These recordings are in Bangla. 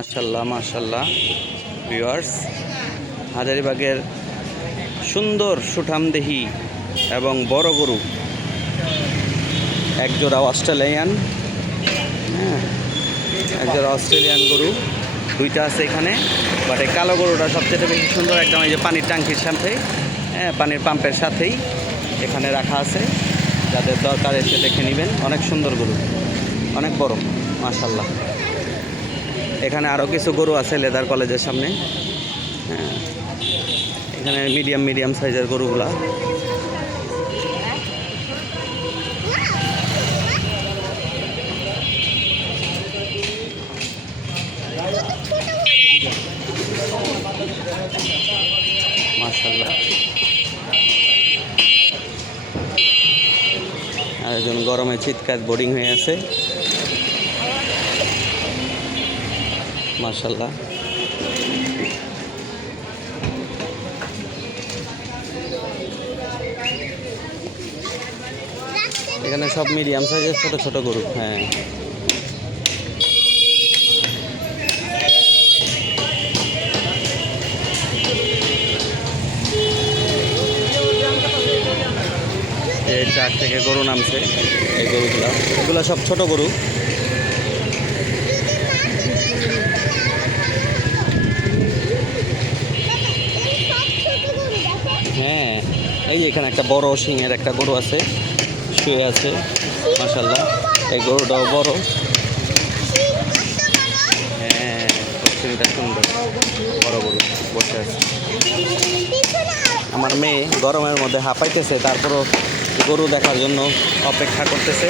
মাশাল্লাহ মাশাল্লাহ ভিউয়ার্স, হাজারীবাগের সুন্দর সুঠামদেহি এবং বড় গরু, একজোড়া অস্ট্রেলিয়ান, হ্যাঁ একজোড়া অস্ট্রেলিয়ান গরু দুইটা আছে এখানে। বাট এই কালো গরুটা সবচেয়ে বেশি সুন্দর, একদম এই যে পানির ট্যাঙ্কির সাথে, হ্যাঁ পানির পাম্পের সাথেই এখানে রাখা আছে, যাদের দরকার এসে দেখে নেবেন। অনেক সুন্দর গরু, অনেক বড় মাশাল্লাহ। এখানে আরও কিছু গরু আছে লেদার কলেজের সামনে, হ্যাঁ এখানে মিডিয়াম সাইজের গরুগুলা। মাশাল্লাহ, আর একজন গরমে চিৎকার বোর্ডিং হয়ে আছে মাশাল্লাহ। এখানে সব মিডিয়াম সাইজের ছোট ছোট গরু, হ্যাঁ এই ট্রাক থেকে গরু নামছে, এই গরুগুলা, এগুলো সব ছোট গরু। হ্যাঁ এই যে এখানে একটা বড় সিংয়ের একটা গরু আছে, শুয়ে আছে মাশাল্লাহ। এই গরুটাও বড়, হ্যাঁ সিংটা সুন্দর, বড় গরু বসে আছে। আমার মেয়ে গরমের মধ্যে হাঁপাইতেছে, তারপরও গরু দেখার জন্য অপেক্ষা করতেছে।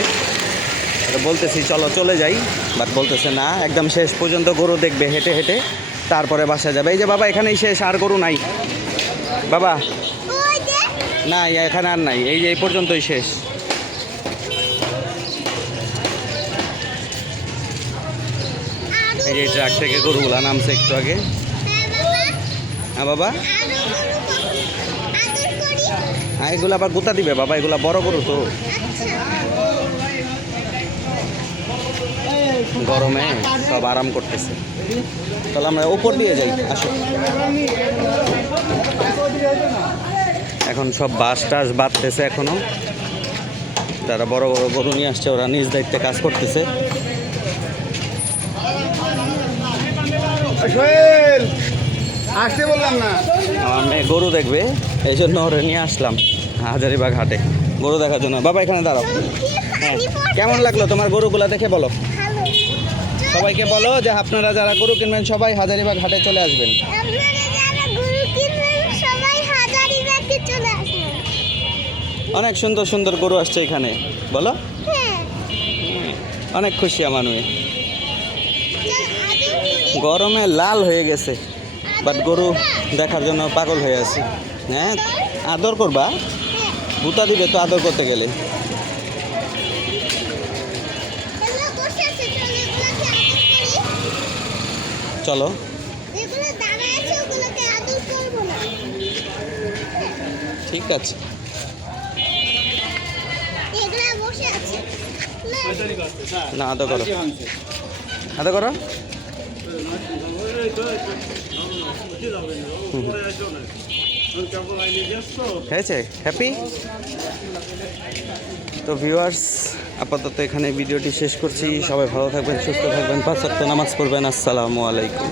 বলতেছি চলো চলে যাই, বাট বলতেছে না, একদম শেষ পর্যন্ত গরু দেখবে হেঁটে হেঁটে, তারপরে বাসা যাবে। এই যে বাবা এখানেই শেষ, আর গরু নাই বাবা, না এখানে আর নাই, এই যে এই পর্যন্তই শেষ। এই যে ট্রাক থেকে গরুগুলা নামছে একটু আগে। হ্যাঁ বাবা, হ্যাঁ এগুলো আবার গুতা দিবে বাবা, এগুলা বড় গরু তো, গরমে সব আরাম করতেছে। তাহলে আমরা উপর দিয়ে যাই, আসো। এখন সব বাস টাস বাঁধতেছে, এখনো যারা বড় বড় গরু নিয়ে আসছে ওরা নিজ দায়িত্বে কাজ করতেছে। আসতে বললাম না, আমার মেয়ে গরু দেখবে, এই জন্য ওরা নিয়ে আসলাম হাজারীবাগ হাটে গরু দেখার জন্য। বাবা এখানে দাঁড়াও। হ্যাঁ কেমন লাগলো তোমার গরুগুলা দেখে বলো, সবাইকে বলো যে আপনারা যারা গরু কিনবেন সবাই হাজারীবাগ হাটে চলে আসবেন। অনেক সুন্দর সুন্দর গরু আসছে এখানে, বলো। অনেক খুশি আমার মেয়ে, গরমে লাল হয়ে গেছে, বাট গরু দেখার জন্য পাগল হয়ে আছে। হ্যাঁ আদর করবা, গুতা দিবে তো আদর করতে গেলে। চলো ঠিক আছে, না আদর করো, আদর করো। হয়েছে হ্যাপি তো ভিউয়ার্স, আপাতত এখানে ভিডিওটি শেষ করছি। সবাই ভালো থাকবেন, সুস্থ থাকবেন, 5 ওয়াক্ত নামাজ পড়বেন। আসসালামু আলাইকুম।